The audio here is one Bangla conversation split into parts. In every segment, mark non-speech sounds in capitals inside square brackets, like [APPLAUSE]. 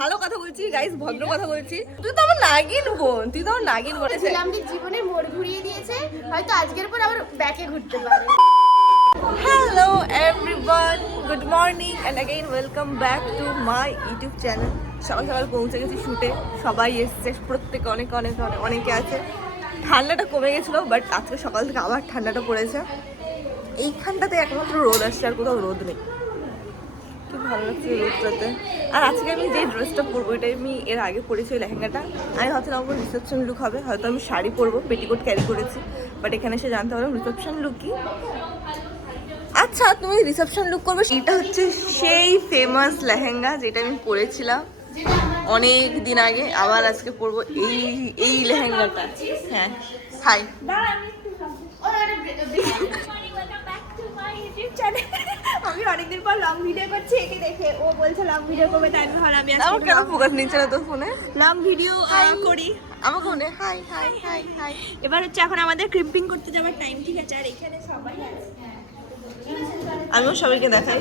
ভালো কথা বলছি গাইস ভদ্র কথা বলছি। তুই তো আমার নাগিন বোন তুই তো আমার নাগিন বোন ছিলামদের জীবনে মোড় ঘুরিয়ে দিয়েছে হয়তো আজকের পর আবার ব্যাকে ঘুরতে পারে। Hello everyone good morning and again welcome back to my YouTube channel সকাল সকাল পৌঁছে গেছি শুটে সবাই এসছে প্রত্যেকে অনেক অনেক অনেক অনেকে আছে। ঠান্ডাটা কমে গেছিল বাট আজকে সকাল থেকে আবার ঠান্ডাটা পড়েছে। এইখানটাতে একমাত্র রোদ আসছে আর কোথাও রোদ নেই। ভালো লাগছে রোদটাতে আর আজকে আমি যে ড্রেসটা পরবো এটা আমি এর আগে পরেছি ওই লেহেঙ্গাটা। আমি ভাবছিলাম আমার রিসেপশন লুক হবে হয়তো আমি শাড়ি পরবো পেটিকোট ক্যারি করেছি। বাট এখানে এসে জানতে পারলাম রিসেপশন লুকই আচ্ছা তুমি রিসেপশন লুক করবে এটা হচ্ছে সেই ফেমাস লেহেঙ্গা যেটা আমি পরেছিলাম অনেক দিন আগে। আবার আজকে পরবো এই এই লেহেঙ্গাটা। হ্যাঁ হাই [LAUGHS] পর লং ভিডিও করছি একে দেখে ও বলছে লং ভিডিও করবে তাই আমি ভাবলাম আমি আমার কেন ফোকাস নিচ্ছে না তোর ফোনে লং ভিডিও করি। আমার ফোনে হাই হাই হাই হাই এবার হচ্ছে এখন আমাদের ক্রিম্পিং করতে যাওয়ার টাইম ঠিক আছে? আর এখানে সবাই আছে। আমিও সবাইকে দেখাই।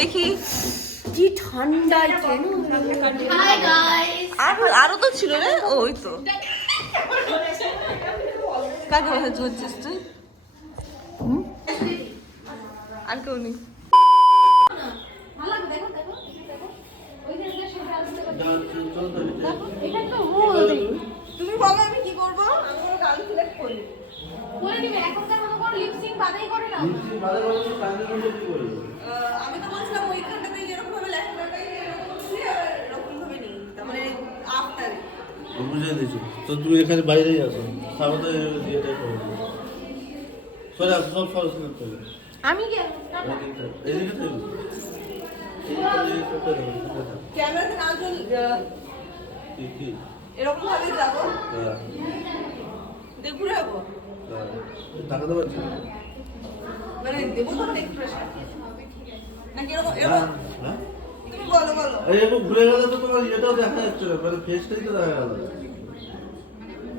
দেখি কি ঠান্ডা কেন হাই গাইস আর আরও তো ছিল রে ওই তো। [LAUGHS] কাকে মেসেজ করছিস তুই? আর তুমি বলো আমি কি করব? আমি তো বলছিলাম ওইখানটাতে যেরকম ভাবে মানে বুঝে দিয়েছি তো তুমি এখানে বাইরেই আসো তারপর তো ইয়েটাই করে। সরে আসো সব সব করে আমি এরকম ভাবে যাব। ঘুরে যাব। মানে দেবো তখন এক্সপ্রেশন নাকি এরকম এরকম তুমি বলো বলো। এই একটু ঘুরে গেলে তো তোমার ইয়েটাও দেখা যাচ্ছে না মানে ফেসটাই তো দেখা গেল।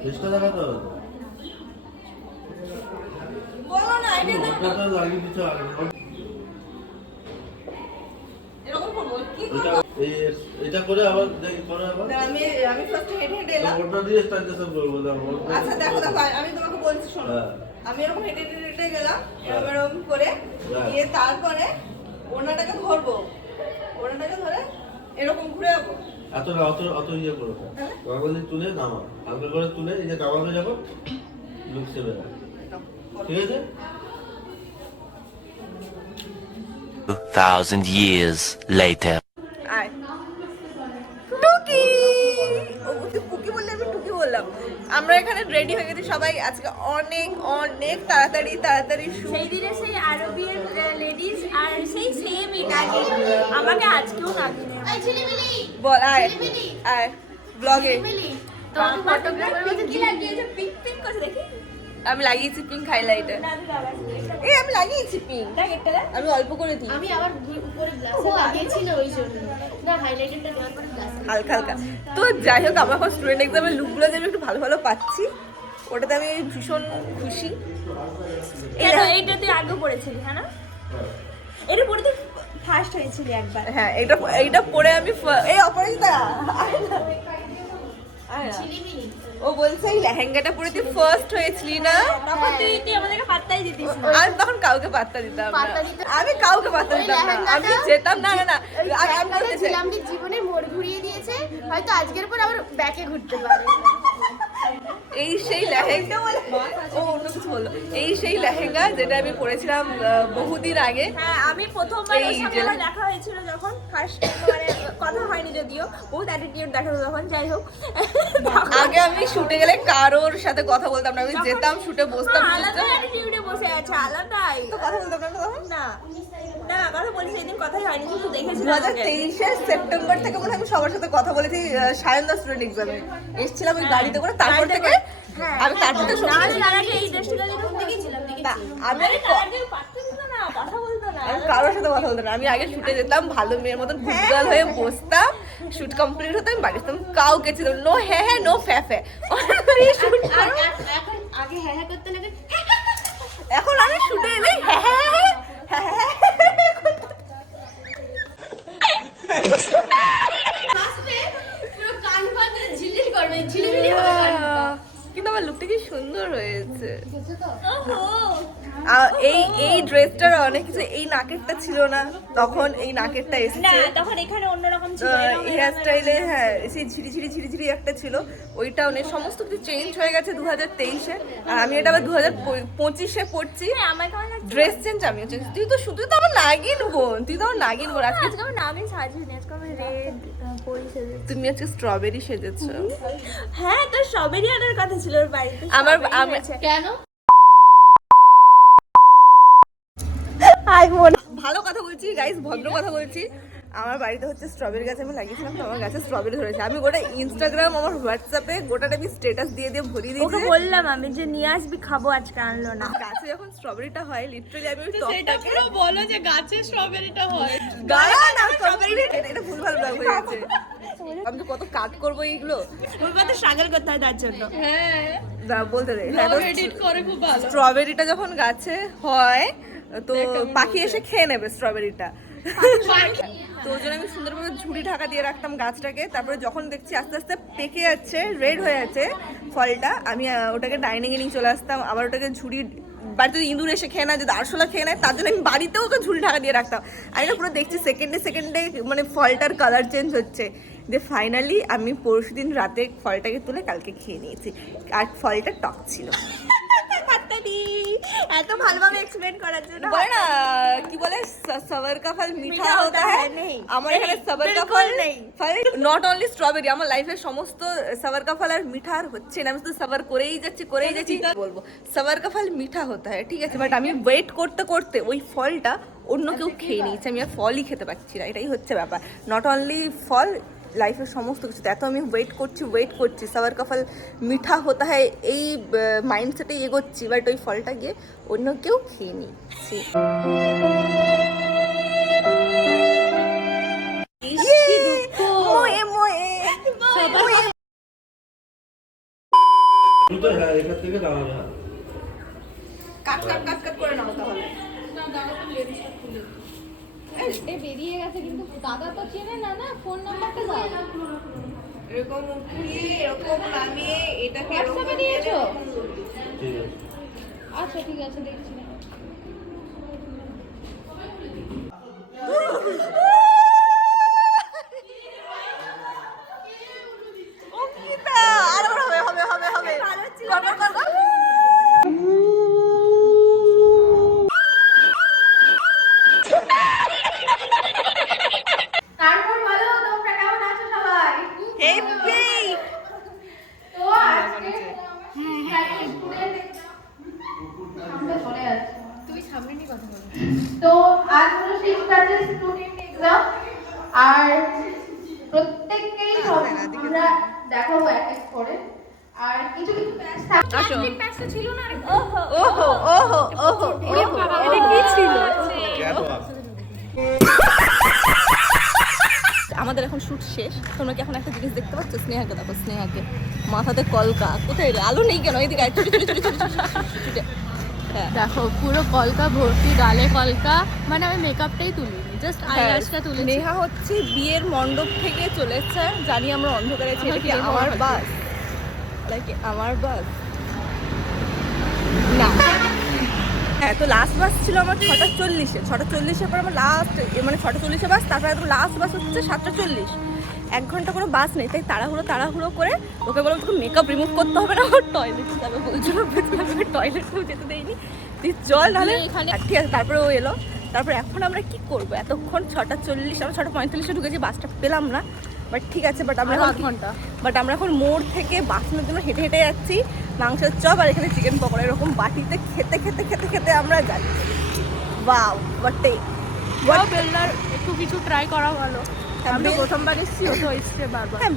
ফেসটা দেখাতে হবে। তো বলো না এটা তো লাগিয়ে দিচ্ছ আগে এরকম করব কি এটা এটা করে আবার দেখি করে আবার। আমি আমি ফার্স্ট হেঁটে হেঁটে এলাম। ওটা দিয়ে স্টাইলেশন করব দেখো আচ্ছা দেখো দেখো আমি তোমাকে বলছি শোনো। আমি এরকম হেঁটে হেঁটে হেঁটে গেলাম এরকম এরকম করে। তারপরে ওনাটাকে ধরবো। ওনাটাকে ধরে এরকম ঘুরে যাব এত না অত অত ইয়ে করো হ্যাঁ? তুলে নামা হালকা করে তুলে এই যে নামানো যাব লুক সেভে ঠিক আছে? 2,000 years later. আয়। টুকি! ও তুই কুকি বললে আমি টুকি বললাম। আমরা এখানে রেডি হয়ে গেছি সবাই। আজকে অনেক অনেক তাড়াতাড়ি তাড়াতাড়ি shoot। সেই দিনে সেই আরবিয়ান লেডিস আর সেই সেম এটাকে আমাকে আজকেও ঝিলিমিলি বল আয়। আয় ব্লগে তোমাকে ফটোগ্রাফার কি লাগিয়েছে পিঙ্ক পিঙ্ক করে দেখি। আমি লাগিয়েছি পিঙ্ক হাইলাইটার এই আমি লাগিয়েছি পিঙ্ক দেখ একটা আমি অল্প করে দিই আমি আবার উপরে গ্লাসে লাগিয়েছি না ওই জন্য। না হাইলাইটারটা দেওয়ার পরে গ্লাসে হালকা হালকা। তো যাই হোক আমার এখন স্টুডেন্ট এক্সামের লুকগুলো যে আমি একটু ভালো ভালো পাচ্ছি। ওটাতে আমি ভীষণ খুশি। এটা এইটা তুই আগে পড়েছিলি হ্যাঁ না? এটা পড়ে তুই ফার্স্ট হয়েছিলি একবার। হ্যাঁ এইটা এইটা পরে আমি এই অপরাজিতা। ও বলছে এই লেহেঙ্গাটা পরে তুই ফার্স্ট হয়েছিলি না? তখন তুই তুই আমাদেরকে পাত্তাই দিতিস আমি তখন কাউকে পাত্তা দিতাম না। আমি কাউকে পাত্তা দিতাম না। আমি যেতাম না না না। আমি- আমি লেহেঙ্গাটা বলতে জীবনে মোড় ঘুরিয়ে দিয়েছে হয়তো আজকের পর আবার ব্যাকে ঘুরতে পারে। এই সেই লেহেঙ্গা ও অন্য কিছু বলল। এই সেই লেহেঙ্গা যেটা আমি পরেছিলাম বহুদিন আগে। হ্যাঁ আমি প্রথমবার ওর এই সাথে আমার দেখা হয়েছিল যখন। ফার্স্ট মানে কথা হয়নি যদিও বহুত অ্যাটিটিউড দেখাতো তখন যাই হোক। আগে আমি শুটে গেলে কারোর সাথে কথা বলতাম না আমি যেতাম শুটে বসতাম না, আলাদা অ্যাটিটিউডে বসে আছে আলাদাই। তো কথা বলতাম না তখন? না। না বলি সেদিন কথাই হয়নি শুধু দু হাজার। তেইশের সেপ্টেম্বর থেকে মনে হয় আমি সবার সাথে কথা বলেছি সায়নদা স্টুডেন্ট এক্সামে এসেছিলাম ওই গাড়িতে করে তারপর থেকে হ্যাঁ। আমি তারপর থেকে আমি কারোর সাথে কথা বলতাম আমি আগে শুটে যেতাম ভালো মেয়ের মতন গুডগাল হয়ে বসতাম শুট কমপ্লিট হতো আমি বাড়ি আসতাম কাউকে ছিল নো। হ্যাঁ হ্যাঁ নো ফ্যা ফ্যা। এখ- এখন আগে হ্যাঁ হ্যাঁ করতে লাগে। এখন আমি শুটে এলেই হ্যাঁ হ্যাঁ হ্যাঁ হ্যাঁ হ্যাঁ হ্যাঁ করতে- আসবে পুরো কান ফান ঝিলঝিল করবে ঝিলিমিলি হবে কানটা। কিন্তু আমার লুকটা কি সুন্দর হয়েছে। এই এই ড্রেসটার অনেক কিছু এই নাকেরটা ছিল না তখন এই নাকেরটা না এসেছে। তখন এখানে অন্যরকম ছিল এই হেয়ার স্টাইলে হ্যাঁ সেই ঝিরি ঝিরি ঝিরি ঝিরি একটা ছিল। ওইটা অনেক সমস্ত কিছু চেঞ্জ হয়ে গেছে দু হাজার তেইশে। আর আমি এটা আবার দু হাজার পঁচিশে পড়ছি আমার ড্রেস চেঞ্জ আমিও চেঞ্জ তুই তো শুধু তো আমার নাগিন বোন তুই তো আমার নাগিন বোন। আজকে আজকে সাজিনি আজকে আমি রেড তুমি আজকে স্ট্রবেরি সেজেছো। হ্যাঁ তোর স্ট্রবেরি আনার কথা ছিল ওর বাড়িতে আমার আমি। কেন? আই মনে ভালো কথা বলছি গাইস ভদ্র কথা বলছি। আমার বাড়িতে হচ্ছে স্ট্রবেরি গাছ আমি লাগিয়েছিলাম তো আমার গাছে স্ট্রবেরি ধরেছে। আমি গোটা ইনস্টাগ্রাম আমার হোয়াটসঅ্যাপে গোটাটা আমি স্ট্যাটাস দিয়ে দিয়ে ভরিয়ে ওকে বললাম আমি যে নিয়ে আসবি খাব আজকে আনলো না। গাছে যখন স্ট্রবেরিটা হয় লিটারালি আমি ওই টপটাকে বলো যে গাছে স্ট্রবেরিটা হয়। গাড়া না স্ট্রবেরি এটা ভুল ভালো ব্যাগ হয়ে গেছে। আমি কত কাট করব এইগুলো। কথা স্ট্রাগল করতে হয় তার জন্য। হ্যাঁ। বলতে দে। হ্যাঁ তো এডিট করে খুব ভালো। স্ট্রবেরিটা যখন গাছে হয় তো পাখি এসে খেয়ে নেবে স্ট্রবেরিটা তো ওই জন্য আমি সুন্দরভাবে ঝুড়ি ঢাকা দিয়ে রাখতাম গাছটাকে। তারপরে যখন দেখছি আস্তে আস্তে পেকে যাচ্ছে রেড হয়ে যাচ্ছে ফলটা আমি ওটাকে ডাইনিংয়ে নিয়ে চলে আসতাম। আবার ওটাকে ঝুড়ি বাড়িতে ইঁদুর এসে খেয়ে নেয় যদি আরশোলা খেয়ে নেয় তার জন্য আমি বাড়িতেও ওকে ঝুড়ি ঢাকা দিয়ে রাখতাম। আমি না পুরো দেখছি সেকেন্ডে সেকেন্ডে মানে ফলটার কালার চেঞ্জ হচ্ছে। যে ফাইনালি আমি পরশু দিন রাতে ফলটাকে তুলে কালকে খেয়ে নিয়েছি। আর ফলটা টক ছিল। আমার লাইফের সমস্ত ফল আর মিঠা আর হচ্ছে না। আমি করেই করেই যাচ্ছি বলব? ফল মিঠা ঠিক আছে? বাট আমি ওয়েট করতে করতে ওই ফলটা অন্য কেউ খেয়ে নিয়েছে। আমি আর ফলই খেতে পারছি না এটাই হচ্ছে ব্যাপার। নট অনলি ফল লাইফের সমস্ত কিছু। এত আমি ওয়েট করছি ওয়েট করছি। সবার কা ফল মিঠা হতা হয় এই মাইন্ডসেটে এগোচ্ছি। বাট ওই ফলটা গিয়ে অন্য কেউ খেয়ে নিচ্ছে। মোয়ে দুটো হ্যাঁ হ্যাঁ। কাট কাট কাট কাট করে নাও তাহলে। এ বেরিয়ে গেছে কিন্তু দাদা তো চেনে না না? ফোন নাম্বারটা দাও। এরকম উঠিয়ে এরকম নামিয়ে এটাকে হোয়াটসঅ্যাপে দিয়েছ? আচ্ছা ঠিক আছে দেখছি অঙ্কিতা আরও হবে হবে হবে হবে কর, কর, কর, কর। তারপর বলো তোমরা কেমন আছো সবাই Happy! তো আজকে সামনে চলে যাচ্ছে তুমি সামনে নিয়ে কথা বলো তো আজ হলো সিক্স ব্যাচের স্টুডেন্ট এক্সাম আর প্রত্যেককেই আমরা দেখাবো এক এক করে। আর কিছু কিছু ব্যাচ থাকবে আসো। ব্যাচটা ছিল না ওহো ওহো ওহো ওহো। এটা কি ছিল? আমাদের এখন শুট শেষ। তোমরা কি এখন একটা জিনিস দেখতে পাচ্ছ? স্নেহাকে দেখো স্নেহাকে। মাথাতে কলকা। কোথায় রে? আলো নেই কেন? এদিকে ছুটে। হ্যাঁ। দেখো পুরো কলকা ভর্তি গালে কলকা। মানে আমি মেকআপটাই তুলিনি জাস্ট আইল্যাশটা তুলেছি। নেহা হচ্ছে বিয়ের মণ্ডপ থেকে চলে এসেছে জানি আমরা অন্ধকারে এটা কি আমার আমার বাস? এটা কি আমার বাস? না। হ্যাঁ তো লাস্ট বাস ছিল আমার ছটা চল্লিশে ছটা চল্লিশের পর আমার লাস্ট মানে ছটা চল্লিশে বাস তারপরে একদম লাস্ট বাস হচ্ছে সাতটা চল্লিশ। এক ঘণ্টা কোনো বাস নেই তাই তাড়াহুড়ো তাড়াহুড়ো করে ওকে বললাম তোকে মেকআপ রিমুভ করতে হবে না ওর টয়লেট যাবে। বলছিল টয়লেটেও যেতে দেয়নি তুই চল নাহলে এখানে- ঠিক আছে তারপরে ও এলো। তারপর এখন আমরা কি করব? এতক্ষণ ছটা চল্লিশ আমরা ছটা পঁয়তাল্লিশে ঢুকেছি বাসটা পেলাম না। বাট ঠিক আছে বাট আমরা আধ ঘণ্টা। বাট আমরা এখন মোড় থেকে বাসনের জন্য হেঁটে হেঁটে যাচ্ছি। মাংসের চপ আর এখানে চিকেন পকোড়া এরকম বাটিতে খেতে খেতে খেতে খেতে আমরা যাচ্ছি বাও বাটে বেলদার একটু কিছু ট্রাই করা ভালো। হ্যাঁ, আমি তো বেল- প্রথমবার এসেছি ও তো এসছে বারবার। হ্যাঁ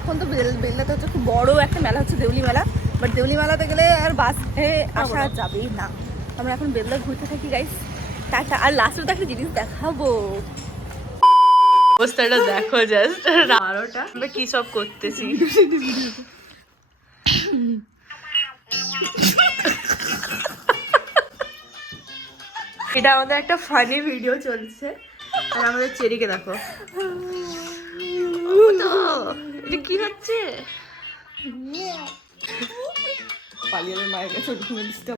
এখন তো বেলদাতে হচ্ছে খুব বড় একটা মেলা হচ্ছে দেউলি মেলা। বাট দেউলি মেলাতে গেলে আর বাসে আসা যাবেই না। আমরা এখন বেলদা ঘুরতে থাকি গাইস টাটা আর লাস্টে তো একটা জিনিস দেখাবো। অবস্থাটা দেখো জাস্ট বারোটা। আমরা কি সব করতেছি? এটা আমাদের একটা ফানি ভিডিও চলছে। আর আমাদের চেরিকে দেখো। এটা কি হচ্ছে? পালিয়ে মায়ের কাছে